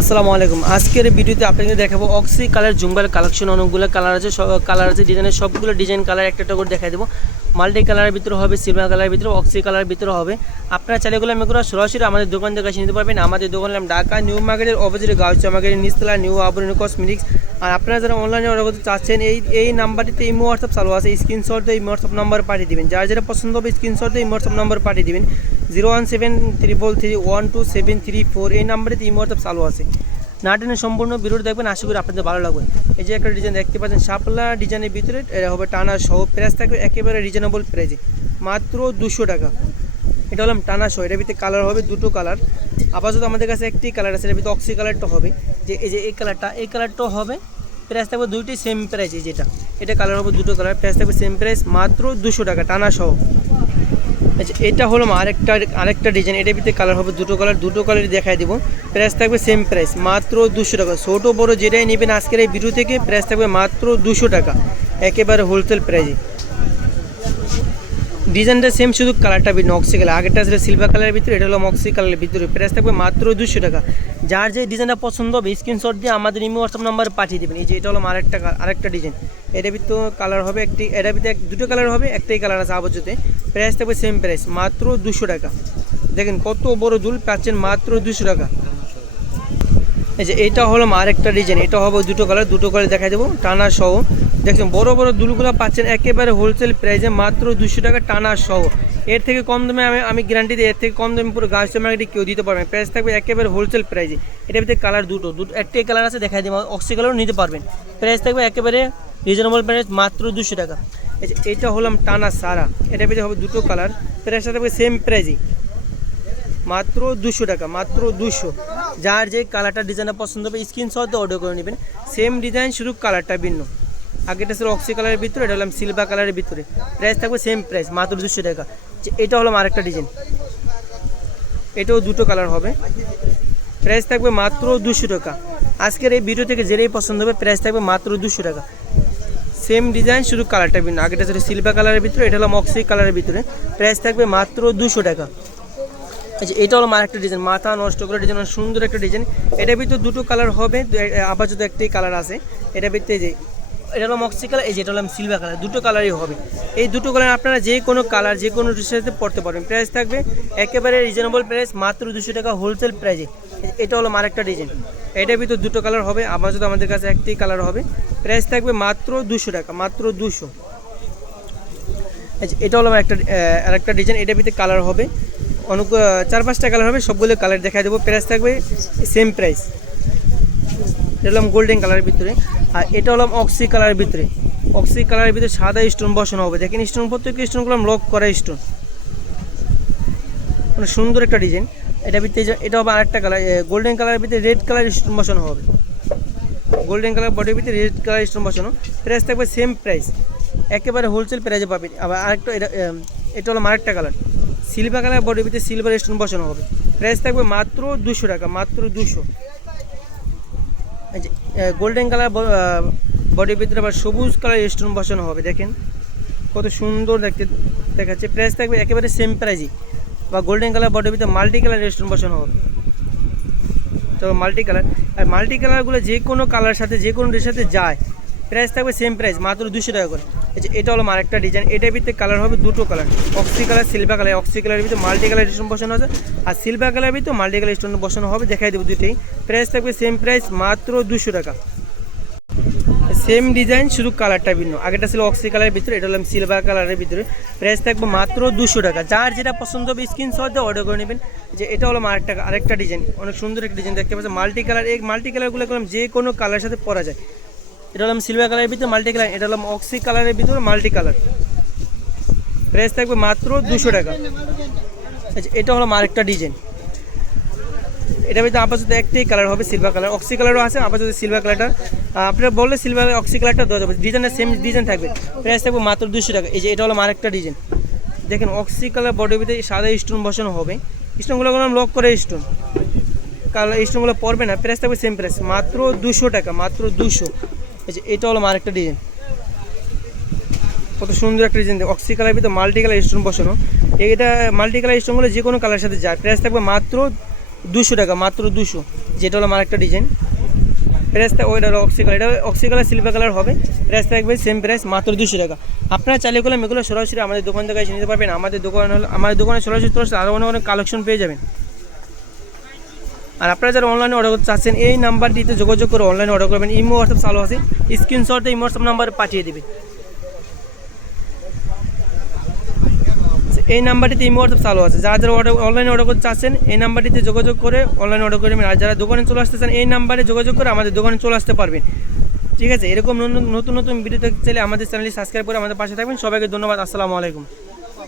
আসসালামু আলাইকুম। আজকের ভিডিওতে আপনাদের দেখাবো অক্সি কালার জুম্বার কালেকশন। অনেকগুলো কালার আছে, কালার আছে, ডিজাইনের সবগুলো ডিজাইন কালার একটা করে দেখাই দেবো। মাল্টি কালারের ভিতরে হবে, সিলভার কালারের ভিতরে, অক্সি কালারের ভিতরে হবে। আপনারা চাইলে এগুলো আমি করে সরাসরি আমাদের দোকান থেকে নিতে পারবেন। আমাদের দোকান নাম ঢাকা নিউ মার্কেটের অপোজিটে গাউচা মার্কেটের নিচতলা নিউ আবরণী কসমেটিক্স। আর আপনারা যারা অনলাইনে অর্ডার করতে চাচ্ছেন এই নাম্বারটিতে ইমো হোয়াটসঅ্যাপ চালু আছে। স্ক্রিনশট দিয়ে ইমো হোয়াটসঅ্যাপ নাম্বার পাঠিয়ে দেবেন। যার যেটা পছন্দ হবে স্ক্রিনশট দিয়ে ইমো হোয়াটসঅ্যাপ নাম্বার পাঠিয়ে দেবেন। 01733312734 এই নাম্বারটিতে ইমো হোয়াটসঅ্যাপ চালু আছে। নাটেনের সম্পূর্ণ ভিডিওটি দেখবেন, আশা করি আপনাদের ভালো লাগবে। এই যে একটা ডিজাইন দেখতে পাচ্ছেন শাপলা ডিজাইনের ভিতরে, এটা হবে টানা সহ। প্রাইস থাকবে একেবারে রিজনেবল প্রাইসে, মাত্র 200 টাকা। এটা হলাম টানা সহ। এটার ভিতরে কালার হবে দুটো কালার। আপাতত আমাদের কাছে একটি কালার আছে, এর ভিতরে অক্সি কালারটা হবে। এই যে এই কালারটাও হবে। প্রাইস থাকবে দুইটি সেম প্রাইস। এটা কালার হবে দুটো কালার, প্রাইস থাকবে সেম প্রাইস, মাত্র 200 টাকা টানা সহ। আচ্ছা, এটা হলো আরেকটা ডিজাইন। এটার ভিতরে কালার হবে দুটো কালারই দেখাই দিব। প্রাইস থাকবে সেম প্রাইস, মাত্র 200 টাকা। ছোটো বড়ো যেটাই নেবেন আজকের এই ভিডিও থেকে, প্রাইস থাকবে মাত্র 200 টাকা, একেবারে হোলসেল প্রাইসে। ডিজাইনটা সেম, শুধু কালারটা ভিন্ন। অক্সি কালার, আগেরটা ছিল সিলভার কালারের ভিতরে, এটা হলো অক্সি কালারের ভিতরে। প্রাইস থাকবে মাত্র 200 টাকা। যার যে ডিজাইনটা পছন্দ হবে স্ক্রিনশট দিয়ে আমাদের ইমো হোয়াটসঅ্যাপ নাম্বারে পাঠিয়ে দেবেন। এই যে এটা হলো আরেকটা ডিজাইন। এটার ভিতরে কালার হবে এটার ভিতরে দুটো কালার হবে, একটাই কালার আছে আবশ্যতে। প্রাইস থাকবে সেম প্রাইস, মাত্র 200 টাকা। দেখেন কত বড় দুল পাচ্ছেন মাত্র 200 টাকা। এই যে এটা হলো আরেকটা ডিজাইন। এটা হবে দুটো কালার দেখাই দেবো টানা সহ। দেখছেন বড় দুলগুলো পাচ্ছেন একেবারে হোলসেল প্রাইসে, মাত্র 200 টাকা টানা সহ। এর থেকে কম দামে আমি গ্যারান্টি দিই, এর থেকে কম দামে পুরো গাউচা মার্কেটে কেউ দিতে পারবেন। প্রাইস থাকবে একেবারে হোলসেল প্রাইসে। এটার ভিতরে কালার দুটো একটাই কালার আছে, দেখাই দেবো। অক্সি কালারও নিতে পারবেন। প্রাইস থাকবে একেবারে রিজনেবল প্রাইস, মাত্র 200 টাকা। এটা হলাম টানা সারা। এটার ভিতরে হবে দুটো কালার, প্রাইস থাকবে সেম প্রাইসে, মাত্র 200 টাকা, মাত্র 200। যার যে কালারটা ডিজাইনটা পছন্দ হবে স্ক্রিনশট দিয়ে অর্ডার করে নেবেন। সেম ডিজাইন, শুধু কালারটা ভিন্ন। আগেটা ছিল অক্সি কালারের ভিতরে, এটা হলাম সিলভার কালারের ভিতরে। প্রাইস থাকবে সেম প্রাইস, মাত্র 200 টাকা। এটা হলাম আরেকটা ডিজাইন। এটাও দুটো কালার হবে, প্রাইস থাকবে মাত্র 200 টাকা। আজকের এই ভিডিও থেকে যেটাই পছন্দ হবে প্রাইস থাকবে মাত্র 200 টাকা। সেম ডিজাইন, শুধু কালারটা ভিন্ন। আগেটা ছিল সিলভার কালারের ভিতরে, এটা হলাম অক্সি কালারের ভিতরে। প্রাইস থাকবে মাত্র 200 টাকা। আচ্ছা, এটা হলো আরেকটা ডিজাইন, মাথা নষ্ট করে ডিজাইন, সুন্দর একটা ডিজাইন। এটার ভিতরে দুটো কালার হবে, আপাতত একটাই কালার আছে। এটার ভিতরে এটা হলো অক্সি কালার, এই যে এটা হলো সিলভার কালার, দুটো কালারই হবে। এই দুটো কালার আপনারা যে কোনো কালার যে কোনো ড্রেসের সাথে পরতে পারবেন। প্রাইস থাকবে একেবারে রিজনেবল প্রাইস, মাত্র 200 টাকা হোলসেল প্রাইসে। এটা হলো আরেকটা ডিজাইন। এটার ভিতরে দুটো কালার হবে, আপাতত আমাদের কাছে একটাই কালার হবে। প্রাইস থাকবে মাত্র 200 টাকা, মাত্র 200। আচ্ছা, এটা হলো আরেকটা ডিজাইন। এটার ভিতরে কালার হবে অনেক, 4-5টা কালার হবে, সবগুলো কালার দেখাই দেবো। প্রাইস থাকবে সেম প্রাইস। এটা হলাম গোল্ডেন কালারের ভিতরে, আর এটা হলাম অক্সি কালারের ভিতরে। অক্সি কালারের ভিতরে সাদা স্টোন বসানো হবে। দেখেন স্টোন, প্রত্যেকটা স্টোনগুলো লক করা স্টোন, মানে সুন্দর একটা ডিজাইন। এটার ভিতরে এটা হবে আরেকটা কালার, গোল্ডেন কালারের ভিতরে রেড কালার স্টোন বসানো হবে। গোল্ডেন কালার বডির ভিতরে রেড কালার স্টোন বসানো। প্রাইস থাকবে সেম প্রাইস, একেবারে হোলসেল প্রাইসে পাবেন। আবার আরেকটা এটা হলো আরেকটা কালার, সিলভার কালার বডির ভিতরে সিলভার স্টোন বসানো হবে। প্রাইস থাকবে মাত্র 200 টাকা, মাত্র 200। গোল্ডেন কালার বডির ভিতরে আবার সবুজ কালার স্টোন বসানো হবে। দেখেন কত সুন্দর দেখাচ্ছে। প্রাইস থাকবে একেবারে সেম প্রাইসই। বা গোল্ডেন কালার বডির ভিতরে মাল্টি কালার স্টোন বসানো হবে। তো মাল্টি কালার, আর মাল্টি কালারগুলো যে কোনো কালার সাথে যে কোনো ড্রেসের সাথে যায়। প্রাইস থাকবে সেম প্রাইস, মাত্র 200 টাকা করে। এটা হলো আরেকটা ডিজাইন। এটার ভিতরে কালার হবে দুটো colour, oxy colour silver colour. Oxy কালারের ভিতরে মাল্টি কালার স্টোন বসানো আছে, আর সিলভার কালারের ভিতরে মাল্টি কালার স্টোন বসানো হবে। দেখাই দেবো দুটোই। প্রাইস থাকবে সেম প্রাইস, মাত্র 200 টাকা। সেম ডিজাইন, শুধু কালারটা ভিন্ন। আগেটা ছিল অক্সি কালারের ভিতরে, এটা হলাম সিলভার কালারের ভিতরে। প্রাইস থাকবে মাত্র 200 টাকা। যার যেটা পছন্দ হবে স্ক্রিনশট দিয়ে অর্ডার করে নেবেন। এটা হলো আরেকটা ডিজাইন, অনেক সুন্দর একটা ডিজাইন দেখতে পাচ্ছেন। মাল্টি কালার, এই মাল্টি কালারগুলো করলাম যে কোনো কালারের সাথে পরা যায়। এটা হলাম সিলভার কালারের ভিতরে মাল্টি কালার, এটা হলাম অক্সি কালারের ভিতরে মাল্টি কালার। প্রাইস থাকবে মাত্র 200 টাকা। আচ্ছা, এটা হলো আরেকটা ডিজাইন। এটার ভিতরে আপাতত একটাই কালার হবে, সিলভার কালার। অক্সি কালারও আছে, আপাতত সিলভার কালারটা আপনারা বললে সিলভার অক্সি কালারটা দেওয়া যাবে। ডিজাইনের সেম ডিজাইন থাকবে। প্রাইস থাকবে মাত্র 200 টাকা। এটা হলো আরেকটা ডিজাইন। দেখেন অক্সি কালার বডির ভিতরে সাদা স্টোন বসানো হবে। স্টোনগুলো লক করে স্টোন, কালার স্টোনগুলো পড়বে না। প্রাইস থাকবে সেম প্রাইস, মাত্র 200 টাকা, মাত্র 200। এটা হলো আরেকটা ডিজাইন, কত সুন্দর একটা ডিজাইন। অক্সি কালারের ভিতরে মাল্টি কালার স্টোন বসানো। এটা মাল্টি কালার স্টোনগুলো যে কোনো কালারের সাথে যায়। প্রাইস থাকবে মাত্র 200 টাকা, মাত্র 200। যেটা হলো আমার একটা ডিজাইন। প্রাইসটা ওইটা অক্সি কালার, এটা অক্সি কালার সিলভার কালার হবে। প্রাইস থাকবে সেম প্রাইস, মাত্র 200 টাকা। আপনারা চাইলে এগুলো সরাসরি আমাদের দোকান থেকে এসে নিতে পারবেন। আমাদের দোকানে সরাসরি তো আরও অনেক কালেকশন পেয়ে যাবেন। আর আপনারা যারা অনলাইনে অর্ডার করতে চাচ্ছেন এই নাম্বারটিতে যোগাযোগ করে অনলাইনে অর্ডার করবেন। ইমো হোয়াটসঅ্যাপ চালু আছে, স্ক্রিনশটে ইমো হোয়াটসঅ্যাপ নাম্বারে পাঠিয়ে দেবেন। এই নাম্বারটিতে ইমো হোয়াটসঅ্যাপ চালু আছে। যারা যারা অনলাইনে অর্ডার করতে চাচ্ছেন এই নাম্বারটিতে যোগাযোগ করে অনলাইনে অর্ডার করবেন। আর যারা দোকানে চলে আসতে চান এই নাম্বারে যোগাযোগ করে আমাদের দোকানে চলে আসতে পারবেন। ঠিক আছে, এরকম নতুন নতুন ভিডিও দেখতে চাইলে আমাদের চ্যানেলটি সাবস্ক্রাইব করে আমাদের পাশে থাকবেন। সবাইকে ধন্যবাদ। আসসালামু আলাইকুম।